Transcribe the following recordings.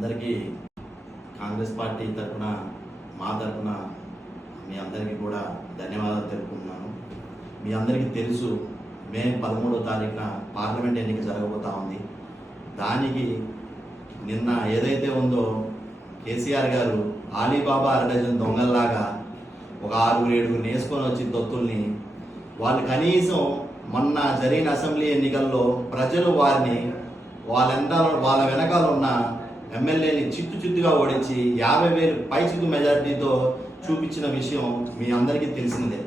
అందరికీ కాంగ్రెస్ పార్టీ తరఫున మా తరఫున మీ అందరికీ కూడా ధన్యవాదాలు తెలుపుకుంటున్నాను. మీ అందరికీ తెలుసు, మే 13వ తారీఖున పార్లమెంట్ ఎన్నిక జరగబోతా ఉంది. దానికి నిన్న ఏదైతే ఉందో కేసీఆర్ గారు ఆలీబాబా అరడజన్ దొంగల్లాగా ఒక 6-7 నేసుకొని వచ్చి తొత్తుల్ని వాళ్ళు కనీసం మొన్న జరిగిన అసెంబ్లీ ఎన్నికల్లో ప్రజలు వారిని వాళ్ళ వెనకాల ఉన్న ఎమ్మెల్యేని చిత్తుగా ఓడించి 50,000 పైచిత్తు మెజార్టీతో చూపించిన విషయం మీ అందరికీ తెలిసిందే.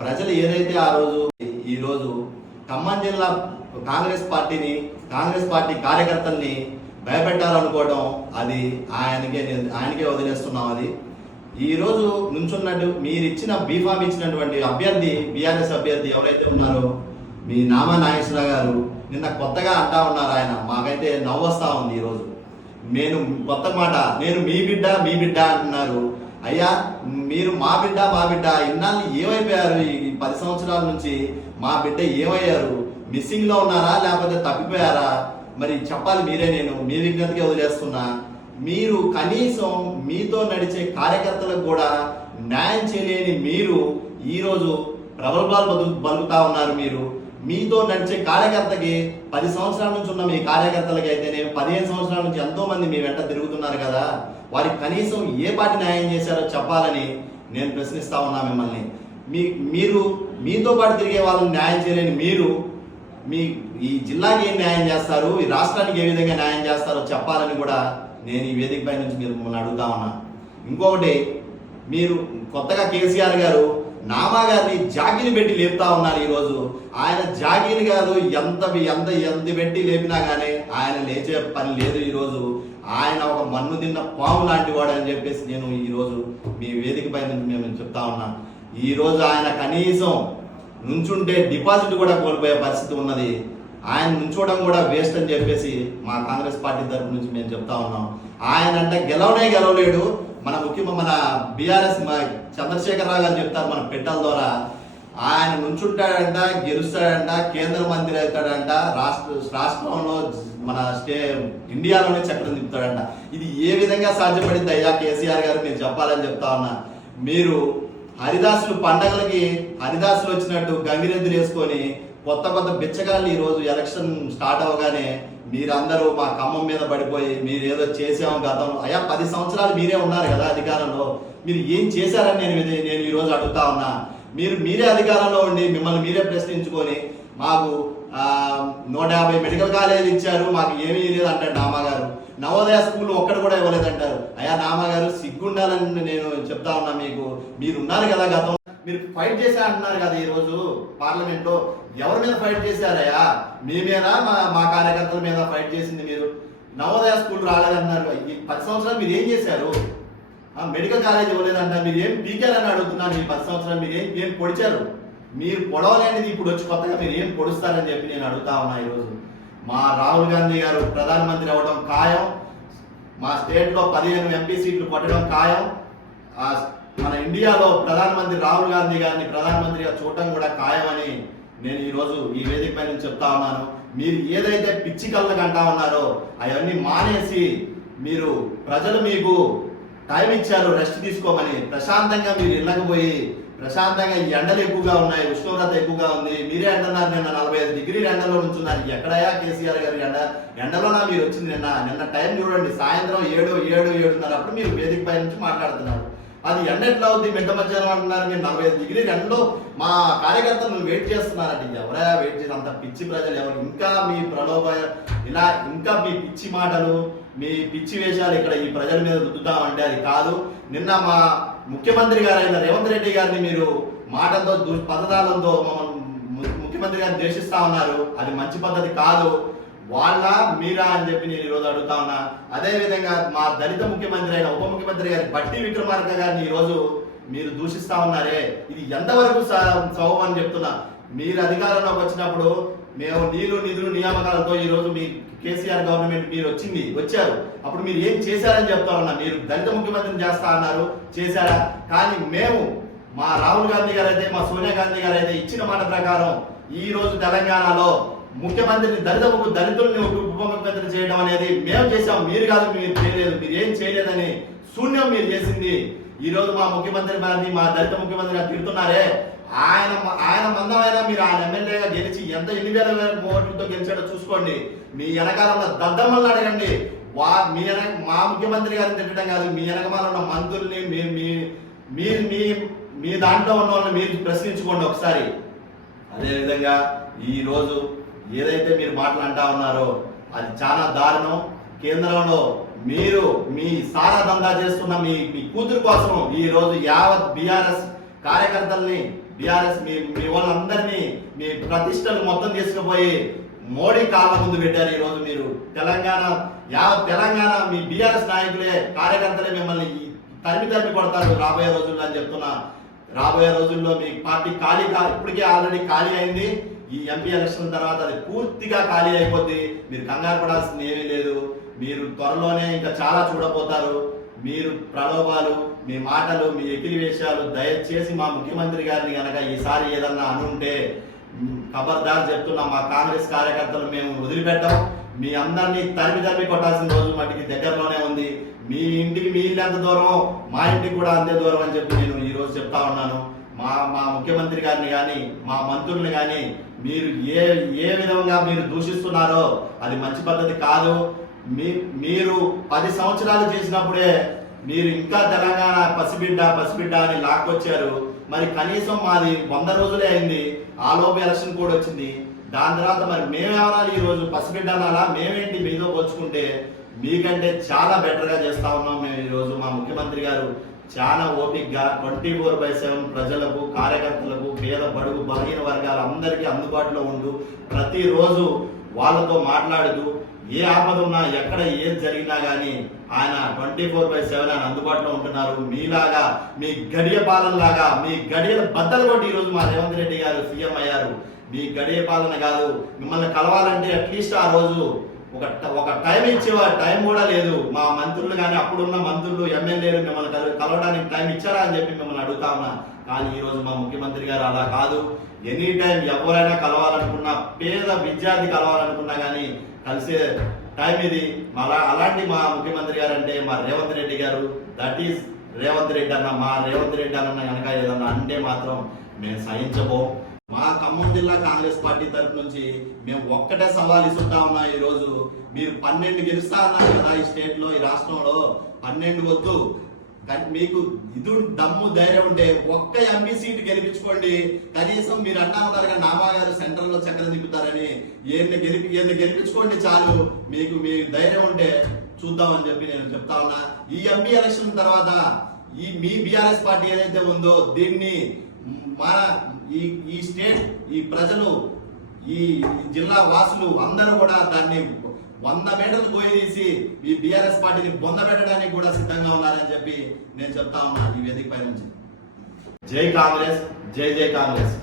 ప్రజలు ఏదైతే ఈరోజు ఖమ్మం జిల్లా కాంగ్రెస్ పార్టీ కార్యకర్తల్ని భయపెట్టాలనుకోవడం అది ఆయనకే వదిలేస్తున్నాం. అది ఈరోజు నుంచున్నట్టు మీరు ఇచ్చిన బీఫామ్ ఇచ్చినటువంటి అభ్యర్థి, బీఆర్ఎస్ అభ్యర్థి ఎవరైతే ఉన్నారో మీ నామా నాగేశ్వరరావు గారు నిన్న కొత్తగా అంటా ఉన్నారు. ఆయన మాకైతే నవ్వు వస్తూ ఉంది. ఈరోజు కొత్త మాట, నేను మీ బిడ్డ అంటున్నారు. అయ్యా, మీరు మా బిడ్డ ఇన్నాళ్ళు ఏమైపోయారు? ఈ 10 సంవత్సరాల నుంచి మా బిడ్డ ఏమయ్యారు? మిస్సింగ్లో ఉన్నారా లేకపోతే తప్పిపోయారా? మరి చెప్పాలి మీరే. నేను మీ విజ్ఞతకే వదిలేస్తున్నా. మీరు కనీసం మీతో నడిచే కార్యకర్తలకు కూడా న్యాయం చేయలేని మీరు ఈరోజు ప్రబలాలు బలుకుతా ఉన్నారు. మీతో నడిచే కార్యకర్తకి 10 సంవత్సరాల నుంచి ఉన్న మీ కార్యకర్తలకి అయితేనే 15 సంవత్సరాల నుంచి ఎంతో మంది మీ వెంట తిరుగుతున్నారు కదా. వారికి కనీసం ఏ పార్టీ న్యాయం చేశారో చెప్పాలని నేను ప్రశ్నిస్తా ఉన్నా మిమ్మల్ని. మీరు మీతో పాటు తిరిగే వాళ్ళని న్యాయం చేయలేని మీరు ఈ జిల్లాకి ఏం న్యాయం చేస్తారు, ఈ రాష్ట్రానికి ఏ విధంగా న్యాయం చేస్తారో చెప్పాలని కూడా నేను ఈ వేదికపై నుంచి మిమ్మల్ని అడుగుతా ఉన్నా. ఇంకొకటి, మీరు కొత్తగా కేసీఆర్ గారు నామా గారిని జాకీని పెట్టి లేపుతా ఉన్నారు. ఈరోజు ఆయన జాకీని కాదు, ఎంత పెట్టి లేపినా కానీ ఆయన లేచే పని లేదు. ఈరోజు ఆయన ఒక మన్ను తిన్న పాము లాంటి వాడు అని చెప్పేసి నేను ఈరోజు మీ వేదికపై నుంచి మేము చెప్తా ఉన్నా. ఈరోజు ఆయన కనీసం నుంచుంటే డిపాజిట్ కూడా కోల్పోయే పరిస్థితి ఉన్నది. ఆయన నుంచోవడం కూడా వేస్ట్ అని చెప్పేసి మా కాంగ్రెస్ పార్టీ తరఫు నుంచి మేము చెప్తా ఉన్నాం. ఆయన అంటే గెలవలేడు. మన బీఆర్ఎస్ చంద్రశేఖరరావు గారు చెప్తారు మన పెట్టాల ద్వారా, ఆయన నుంచుంటాడంట, గెలుస్తాడంట, కేంద్ర మంత్రి అవుతాడంట, రాష్ట్రంలో మన ఇండియాలోనే చక్రం తిప్పుతాడంట. ఇది ఏ విధంగా సాధ్యపడింది అయ్యా కేసీఆర్ గారు? మీరు చెప్పాలని చెప్తా ఉన్నా. మీరు హరిదాసులు పండగలకి హరిదాసులు వచ్చినట్టు గంగిరెద్దులు వేసుకొని కొత్త బిచ్చగాళ్ళు ఈరోజు ఎలక్షన్ స్టార్ట్ అవగానే మీరందరూ మా ఖమ్మం మీద పడిపోయి మీరు ఏదో చేసాము గతంలో. అయ్యా, 10 సంవత్సరాలు మీరే ఉన్నారు కదా అధికారంలో, మీరు ఏం చేశారని నేను ఈరోజు అడుగుతా ఉన్నా. మీరే అధికారంలో ఉండి మిమ్మల్ని మీరే ప్రశ్నించుకొని మాకు 150 మెడికల్ కాలేజీలు ఇచ్చారు, మాకు ఏమీ లేదంటారు నామా గారు. నవోదయ స్కూల్ ఒక్కడు కూడా ఇవ్వలేదంటారు. అయ్యా నామా గారు, సిగ్గుండాలని నేను చెప్తా ఉన్నా. మీరు ఉన్నారు కదా గతంలో, మీరు ఫైట్ చేశా అంటున్నారు కదా. ఈరోజు పార్లమెంట్లో ఎవరి మీద ఫైట్ చేశారయ్యా? మీ మీద, మా కార్యకర్తల మీద ఫైట్ చేసింది మీరు. నవోదయ స్కూల్ రాలేదన్నారు. ఈ 10 సంవత్సరాలు మీరు ఏం చేశారు? మెడికల్ కాలేజ్ ఇవ్వలేదంట. మీరు ఏం పీకారని అడుగుతున్నారు. ఈ 10 సంవత్సరాలు మీరు ఏం పొడిచారు? మీరు పొడవలేనిది ఇప్పుడు వచ్చి కొత్తగా మీరు ఏం పొడుస్తారని చెప్పి నేను అడుగుతా ఉన్నా. ఈరోజు మా రాహుల్ గాంధీ గారు ప్రధానమంత్రి అవ్వడం ఖాయం. మా స్టేట్లో 15 ఎంపీ సీట్లు కొట్టడం ఖాయం. మన ఇండియాలో ప్రధానమంత్రి రాహుల్ గాంధీ గారిని ప్రధానమంత్రిగా చూడటం కూడా ఖాయమని నేను ఈరోజు ఈ వేదిక పై నుంచి చెప్తా ఉన్నాను. మీరు ఏదైతే పిచ్చి కళ్ళకు అంటా ఉన్నారో అవన్నీ మానేసి, ప్రజలు మీకు టైం ఇచ్చారు రెస్ట్ తీసుకోమని. ప్రశాంతంగా మీరు ఇళ్ళకపోయి ప్రశాంతంగా ఎండలు ఎక్కువగా ఉన్నాయి, ఉష్ణోగ్రత ఎక్కువగా ఉంది. మీరే అంటున్నారు నిన్న 45 డిగ్రీల ఎండలో నుంచున్నారు. ఎక్కడయా కేసీఆర్ గారు ఎండలోనా మీరు వచ్చింది? నిన్న టైం చూడండి, సాయంత్రం 7:30 అప్పుడు మీరు వేదిక పై నుంచి మాట్లాడుతున్నారు. అది ఎండ ఎట్లా అవుద్ది? మిట్ట మధ్యాహ్నం అంటున్నారు. మీరు 45 డిగ్రీల ఎండలో మా కార్యకర్తలు వెయిట్ చేస్తున్నారంటే ఎవరైనా వెయిట్ చేసి అంత పిచ్చి ప్రజలు ఎవరు? ఇంకా మీ ఇంకా మీ పిచ్చి మాటలు, మీ పిచ్చి వేషాలు ఇక్కడ ఈ ప్రజల మీద రుద్దుతామంటే అది కాదు. నిన్న మా ముఖ్యమంత్రి గారైన రేవంత్ రెడ్డి గారిని మీరు మాటలతో పదజాలంతో ముఖ్యమంత్రి గారిని ద్వేషిస్తా ఉన్నారు. అది మంచి పద్ధతి కాదు. మీరా అని చెప్పి నేను ఈరోజు అడుగుతా ఉన్నా. అదేవిధంగా మా దళిత ముఖ్యమంత్రి అయిన ఉప ముఖ్యమంత్రి గారి బట్టి విక్రమార్క గారిని ఈరోజు మీరు దూషిస్తా ఉన్నారే, ఇది ఎంతవరకు సబబు అని చెప్తున్నా. మీరు అధికారంలోకి వచ్చినప్పుడు మేము నిధులు నియామకాలతో ఈరోజు మీ కేసీఆర్ గవర్నమెంట్ మీరు వచ్చారు. అప్పుడు మీరు ఏం చేశారని చెప్తా ఉన్నా. మీరు దళిత ముఖ్యమంత్రిని చేస్తా అన్నారు, చేశారా? కానీ మేము మా రాహుల్ గాంధీ గారు అయితే, మా సోనియా గాంధీ గారు అయితే ఇచ్చిన మాట ప్రకారం ఈ రోజు తెలంగాణలో ముఖ్యమంత్రిని దళితుల్ని ముఖ్యమంత్రి చేయడం అనేది మేము చేసాం, మీరు కాదు, మీరు చేయలేదు, మీరు ఏం చేయలేదని శూన్యం మీరు చేసింది. ఈ రోజు మా ముఖ్యమంత్రి గారిని, మా దళిత ముఖ్యమంత్రి గారు తిడుతున్నారే, ఆయన మందమైనా మీరు ఆయన ఎమ్మెల్యేగా గెలిచి ఎన్ని వేల ఓట్లతో గెలిచాడో చూసుకోండి. మీ వెనకాల ఉన్న దద్దమ్మల్ని అడగండి. మా ముఖ్యమంత్రి గారిని తిట్టడం కాదు, మీ వెనకమాల ఉన్న మంత్రుల్ని మీ దాంట్లో ఉన్న వాళ్ళని మీరు ప్రశ్నించుకోండి ఒకసారి. అదేవిధంగా ఈ రోజు ఏదైతే మీరు మాటలు అంటా ఉన్నారో అది చాలా దారుణం. కేంద్రంలో మీరు మీ సారా దందా చేస్తున్న మీ కూతురు కోసం ఈ రోజు యావత్ బీఆర్ఎస్ కార్యకర్తల్ని, బీఆర్ఎస్ మీ వాళ్ళందరినీ మీ ప్రతిష్టలు మొత్తం తీసుకుపోయి మోడీ కాళ్ళ ముందు పెట్టారు. ఈ రోజు మీరు యావత్ తెలంగాణ మీ బీఆర్ఎస్ నాయకులే, కార్యకర్తలే మిమ్మల్ని తరిమి కొడతారు రాబోయే రోజుల్లో అని చెప్తున్నా. రాబోయే రోజుల్లో మీ పార్టీ ఇప్పటికే ఆల్రెడీ ఖాళీ అయింది. ఈ ఎంపీ ఎలక్షన్ తర్వాత అది పూర్తిగా ఖాళీ అయిపోద్ది. మీరు కంగారు పడాల్సింది ఏమీ లేదు. మీరు త్వరలోనే ఇంకా చాలా చూడబోతారు. మీరు ప్రలోభాలు, మీ మాటలు, మీ ఎకిలి వేషాలు దయచేసి మా ముఖ్యమంత్రి గారిని కనుక ఈసారి ఏదన్నా అనుంటే ఖబర్దార్ చెప్తున్నా, మా కాంగ్రెస్ కార్యకర్తలు మేము వదిలిపెట్టాం. మీ అందరినీ తరిమి కొట్టాల్సిన రోజు మట్టికి దగ్గరలోనే ఉంది. మీ ఇంటికి మీ ఇల్లు ఎంత దూరం, మా ఇంటికి కూడా అంతే దూరం అని చెప్పి నేను ఈ రోజు చెప్తా ఉన్నాను. మా ముఖ్యమంత్రి గారిని కానీ, మా మంత్రుల్ని కానీ మీరు ఏ విధంగా మీరు దూషిస్తున్నారో అది మంచి పద్ధతి కాదు. మీరు 10 సంవత్సరాలు చేసినప్పుడే మీరు ఇంకా తెలంగాణ పసిబిడ్డ అని లాక్కొచ్చారు. మరి కనీసం మాది 100 రోజులే అయింది, ఆ లోపు ఎలక్షన్ కూడా వచ్చింది. దాని తర్వాత మరి మేమేమనాలి? ఈ రోజు పసిబిడ్డ అనాలా? మేమేంటి మీతో పోల్చుకుంటే? మీకంటే చాలా బెటర్గా చేస్తా ఉన్నాం మేము. ఈరోజు మా ముఖ్యమంత్రి గారు చాలా ఓపికగా 24/7 ప్రజలకు, కార్యకర్తలకు, పేద బడుగు బలహీన వర్గాల అందరికీ అందుబాటులో ఉంటూ ప్రతిరోజు వాళ్ళతో మాట్లాడుతూ ఏ ఆపద ఉన్నా, ఎక్కడ ఏది జరిగినా కానీ ఆయన 24/7 ఆయన అందుబాటులో ఉంటున్నారు. మీలాగా మీ గడియ పాలనలాగా మీ గడియల బద్దలు కొట్టి ఈరోజు మా రేవంత్ రెడ్డి గారు సీఎం అయ్యారు. మీ గడియ పాలన కాదు. మిమ్మల్ని కలవాలంటే అట్లీస్ట్ ఆ రోజు ఒక టైం టైం కూడా లేదు. మా మంత్రులు కానీ, అప్పుడున్న మంత్రులు, ఎమ్మెల్యేలు మిమ్మల్ని కలవడానికి టైం ఇచ్చారా అని చెప్పి మిమ్మల్ని అడుగుతా ఉన్నా. కానీ ఈరోజు మా ముఖ్యమంత్రి గారు అలా కాదు. ఎనీ టైం ఎవరైనా కలవాలనుకున్నా, పేద విద్యార్థి కలవాలనుకున్నా కానీ కలిసే టైం ఇది. అలాంటి మా ముఖ్యమంత్రి గారు అంటే మా రేవంత్ రెడ్డి గారు. దట్ ఈస్ రేవంత్ రెడ్డి అన్న. మా రేవంత్ రెడ్డి అన్న కనుక ఏదన్నా అంటే మాత్రం మేము సహించబో. మా ఖమ్మం జిల్లా కాంగ్రెస్ పార్టీ తరఫు నుంచి మేము ఒక్కటే సవాల్ ఇస్తుంటా ఉన్నా. ఈ రోజు మీరు 12 గెలుస్తా అన్నారు కదా ఈ స్టేట్ లో, ఈ రాష్ట్రంలో 12 వద్దు. మీకు ఇది దమ్ము ధైర్యం ఉంటే ఒక్క ఎంపీ సీట్ గెలిపించుకోండి. కనీసం మీరు అన్నా ఉన్నారు కదా నామా గారు సెంట్రల్ లో చక్కెర దిగుతారని, ఏన్ని గెలిపించుకోండి చాలు. మీ ధైర్యం ఉంటే చూద్దామని చెప్పి నేను చెప్తా ఉన్నా. ఈ ఎంపీ ఎలక్షన్ తర్వాత మీ బీఆర్ఎస్ పార్టీ ఏదైతే ఉందో దీన్ని మన ఈ స్టేట్, ఈ ప్రజలు, ఈ జిల్లా వాసులు అందరూ కూడా దాన్ని 100 మీటర్లు పోయి తీసి ఈ బీఆర్ఎస్ పార్టీని బొందబెట్టడానికి కూడా సిద్ధంగా ఉన్నారని చెప్పి నేను చెప్తా ఉన్నా ఈ వేదిక పై నుంచి. జై కాంగ్రెస్, జై కాంగ్రెస్.